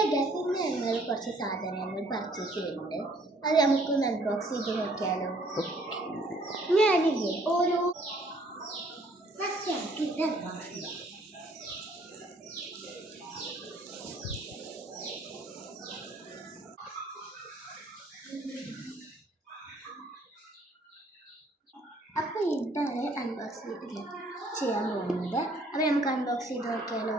Hello guys, ഇന്ന് ഞങ്ങൾ കുറച്ച് സാധനങ്ങൾ പർച്ചേസ് ചെയ്യുന്നുണ്ട്. അത് നമുക്കൊന്ന് അൺബോക്സ് ചെയ്ത് നോക്കിയാലോ? ഞാനില്ലേ ഓരോ ഫസ്റ്റ് നമുക്ക് ഇത് അൺബോക്സ് ചെയ്യാം. അപ്പോൾ ഇതാണ് അൺബോക്സ് ചെയ്യാൻ പോകുന്നത്. അപ്പോൾ നമുക്ക് അൺബോക്സ് ചെയ്ത് നോക്കിയാലോ?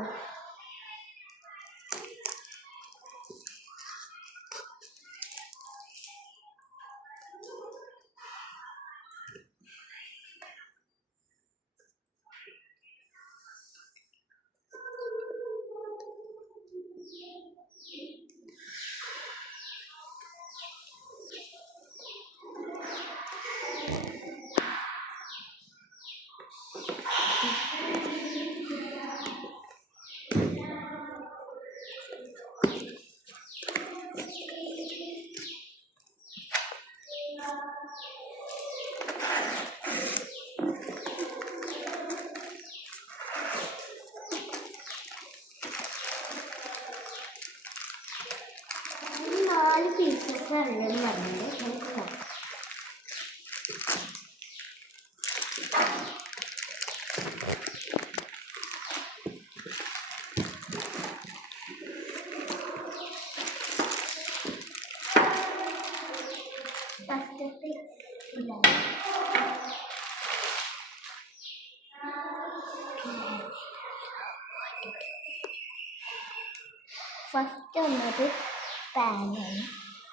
നാല് പീസസ് ഉള്ളത് പറഞ്ഞത് നോക്കാം. ഫസ്റ്റത്തെ ഇതാണ്. ഫസ്റ്റ് വന്നത് പാനാണ്,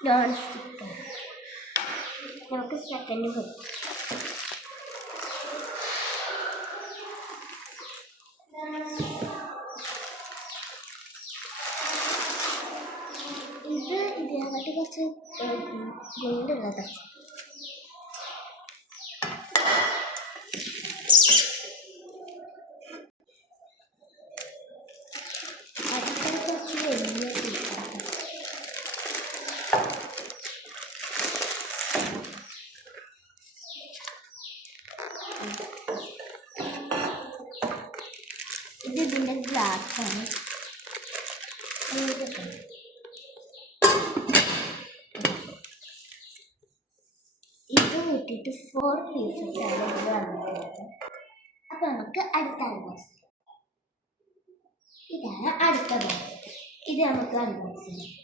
നോൺ സ്റ്റിക്കാണ്. നമുക്ക് സെക്കൻഡ് കൊടുക്കും. ഇതിനകത്ത് കുറച്ച് ഗുണ്ടുള്ളതാണ്. അടുത്ത കുറച്ച് വലിയ പീസാണ്. ഇത് ഇതിൻ്റെ ഗ്ലാസ്സാണ്. ഇത് കൂട്ടിയിട്ട് 4 പീസസാണ് ഇത് വന്നിട്ടുള്ളത്. അപ്പോൾ നമുക്ക് അടുത്ത അൺബോക്സ്. ഇതാണ് അടുത്ത ബോക്സ്. ഇത് നമുക്ക് അൺബോക്സ് ചെയ്യാം.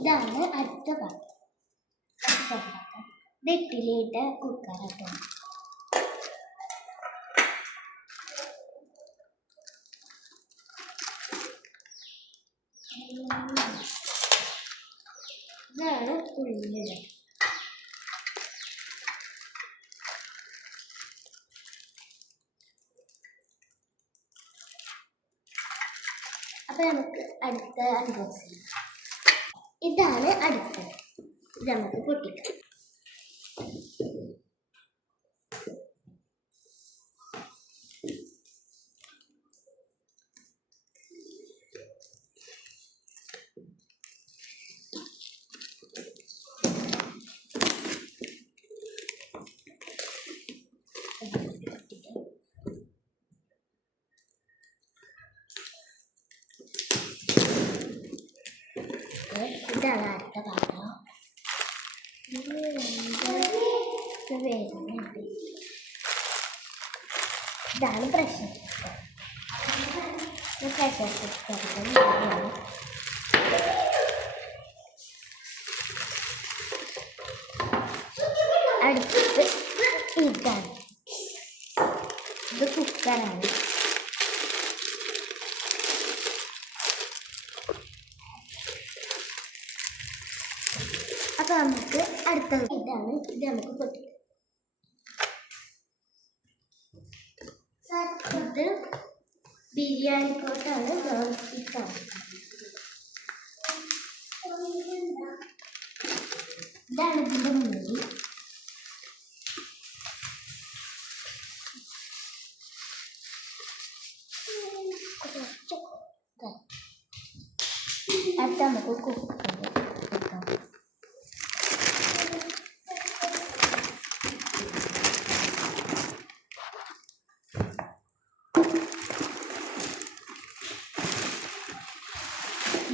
ഇതാണ് അടുത്ത പാത്രം. ഇത് ഇഡ്ഡലിയിട്ട കുക്കറാട്ടോ. ഇതാണ് ഉള്ളിൽ. അപ്പോൾ നമുക്ക് അടുത്ത അൺബോക്സ് ചെയ്യാം. ഇതാണ് അടുത്തത്. ഇത് നമുക്ക് പൊട്ടിക്കാം. ഇതാണ് അടുത്ത പാത്രം. ഇതാണ് പ്രഷർ കുക്കർ. പ്രഷർ കുക്കറിൻ്റെ അടുത്ത് ഇതാണ്. ഇത് കുക്കറാണ്. അപ്പോൾ നമുക്ക് അടുത്തത് ഇതാണ്. ഇത് നമുക്ക് പൊട്ടിക്കാം. ഇത് ബിരിയാണി പോട്ടാണ്, നോൺ സ്റ്റിക്കാണ്. ഇതാണ് ഇതിൻ്റെ മൂടി.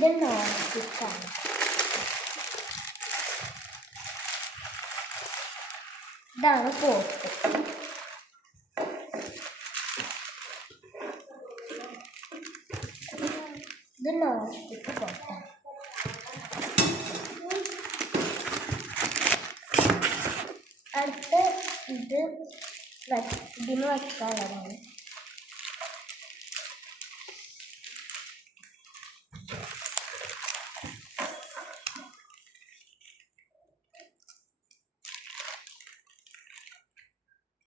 ഇത് നോൺ സ്റ്റിക്കാണ്. ഇതാണ് പോട്ട്. ഇത് നോൺ സ്റ്റിക്ക് പോട്ടാണ്. അടുത്ത് ഇതിന് വെക്കാനുള്ളതാണ്.